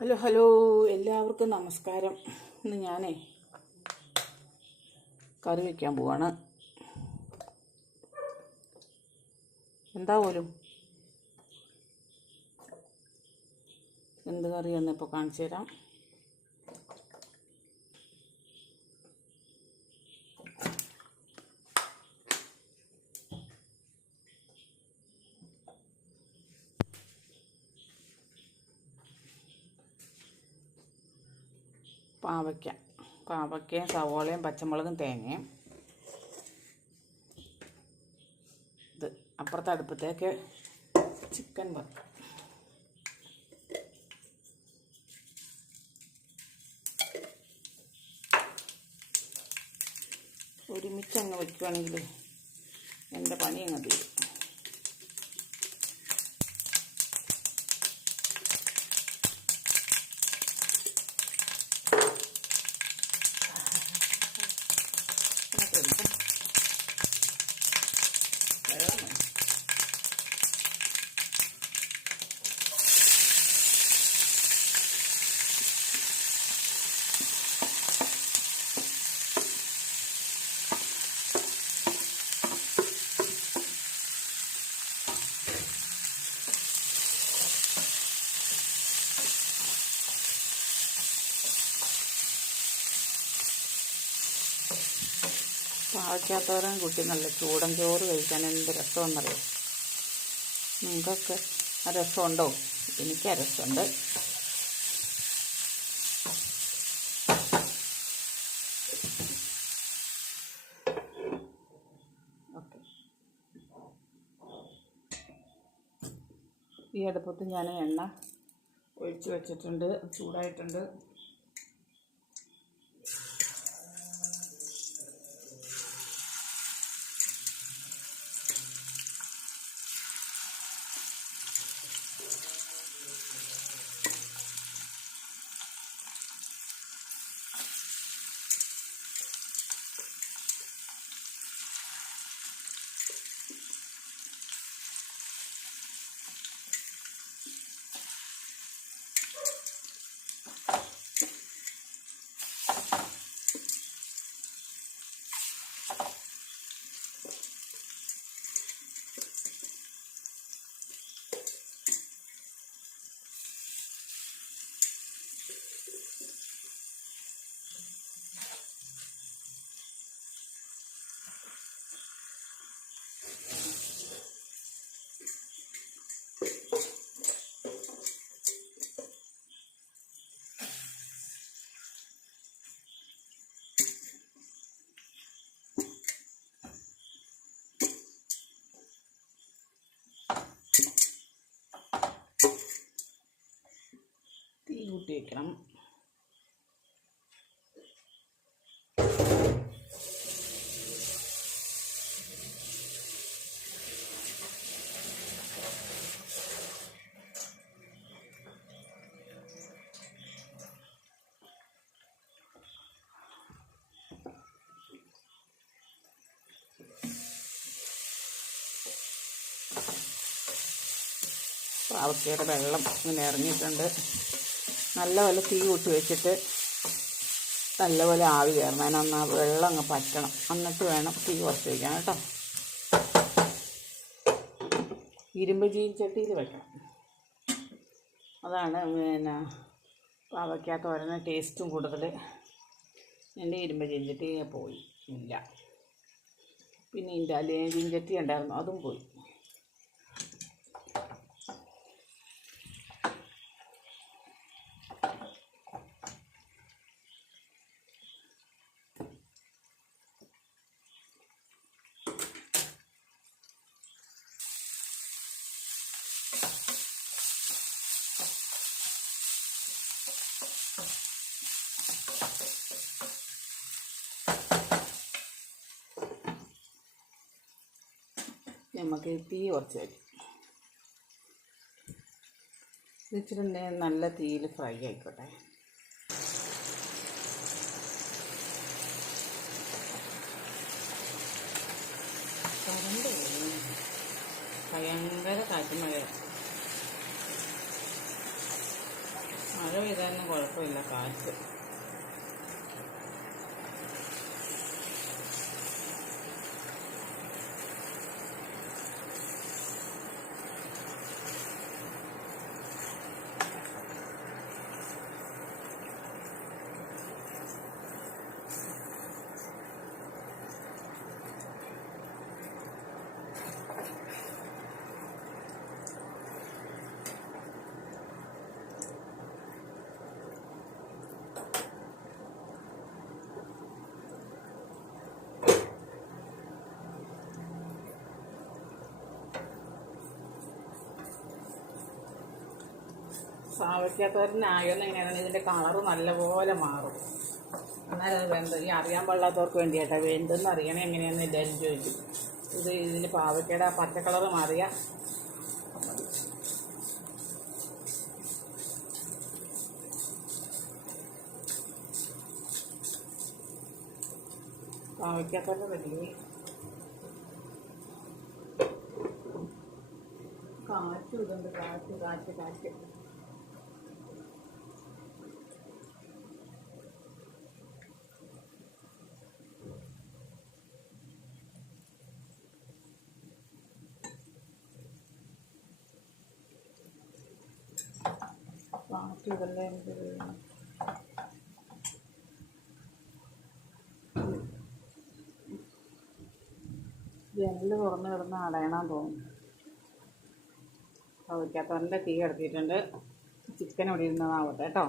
Hello hello എല്ലാവർക്കും നമസ്കാരം. ഇന്ന് ഞാനേ കറി വയ്ക്കാൻ പോവാണ്. എന്താ പോലും? എന്ത് കറിയാന്ന് ഇപ്പോൾ കാണിച്ചു തരാം. പാവയ്ക്ക. പാവയ്ക്കയും സവോളയും പച്ചമുളകും തേങ്ങയും. ഇത് അപ്പുറത്തെ അടുപ്പത്തേക്ക് ചിക്കൻ വറുക്കും ഒരുമിച്ച് അങ്ങ് വയ്ക്കുവാണെങ്കിൽ എന്റെ പണി അങ്ങ് തീരും. Gracias. പാവയ്ക്കാത്തോരം കുട്ടി നല്ല ചൂടൻ ചോറ് കഴിക്കാൻ എന്ത് രസമെന്നറിയാം നിങ്ങൾക്കൊക്കെ ആ രസമുണ്ടോ? എനിക്ക് ആ രസമുണ്ട് ഈ അടുപ്പത്ത് ഞാൻ എണ്ണ ഒഴിച്ച് വെച്ചിട്ടുണ്ട് ചൂടായിട്ടുണ്ട്. കൂട്ടി വയ്ക്കണം പാവയ്ക്കയുടെ വെള്ളം ഇങ്ങനെ ഇറങ്ങിയിട്ടുണ്ട്. നല്ലപോലെ തീ കൂട്ടി വെച്ചിട്ട് നല്ലപോലെ ആവി കയറണം. അതിനൊന്ന് വെള്ളം അങ്ങ് പറ്റണം. എന്നിട്ട് വേണം തീ കുറച്ച് വയ്ക്കാൻ കേട്ടോ. ഇരുമ്പ് ചീനിച്ചട്ടിയിൽ വെക്കണം. അതാണ് പിന്നെ പാവയ്ക്ക തോരന് ടേസ്റ്റും കൂടുതൽ. എന്റെ ഇരുമ്പ് ചീനിച്ചട്ടി പോയി. ഇല്ല. പിന്നെ ഇന്റെ അല്ലേ ചീനിച്ചട്ടി ഉണ്ടായിരുന്നു അതും പോയി. നമുക്ക് തീ കുറച്ച് വരും വെച്ചിട്ടുണ്ടെങ്കിൽ നല്ല തീയിൽ ഫ്രൈ ആയിക്കോട്ടെ. ഭയങ്കര കാറ്റും മഴ മഴ പെയ്താലും കുഴപ്പമില്ല കാറ്റ്. പാവയ്ക്കാത്തോരനായോന്ന് എങ്ങനെയാണ് ഇതിന്റെ കളറ് നല്ലപോലെ മാറും. എന്നാലും വേണ്ട. ഈ അറിയാൻ പാടില്ലാത്തവർക്ക് വേണ്ടിയാട്ടോ. വേണ്ടെന്ന് അറിയണേ എങ്ങനെയാണെന്ന് എല്ലാവരും ചോദിക്കും. ഇത് ഇതിന്റെ പാവയ്ക്കയുടെ ആ പച്ച കളറ് മാറിയാൽ പാവയ്ക്കാത്തോരം വലിയ കാറ്റ് ഇതുണ്ട്. കാറ്റ് കാറ്റ് കാറ്റ് കാറ്റ് ഇതല്ലേ എനിക്ക് ചെയ്യണം? ജനൽ തുറന്ന് കിടന്ന് അടയണം തോന്നുന്നു. കഴിക്കാത്തവരുടെ തീ കിടത്തിയിട്ടുണ്ട്. ചിക്കൻ ഇവിടെ ഇരുന്നതാവട്ടെ കേട്ടോ.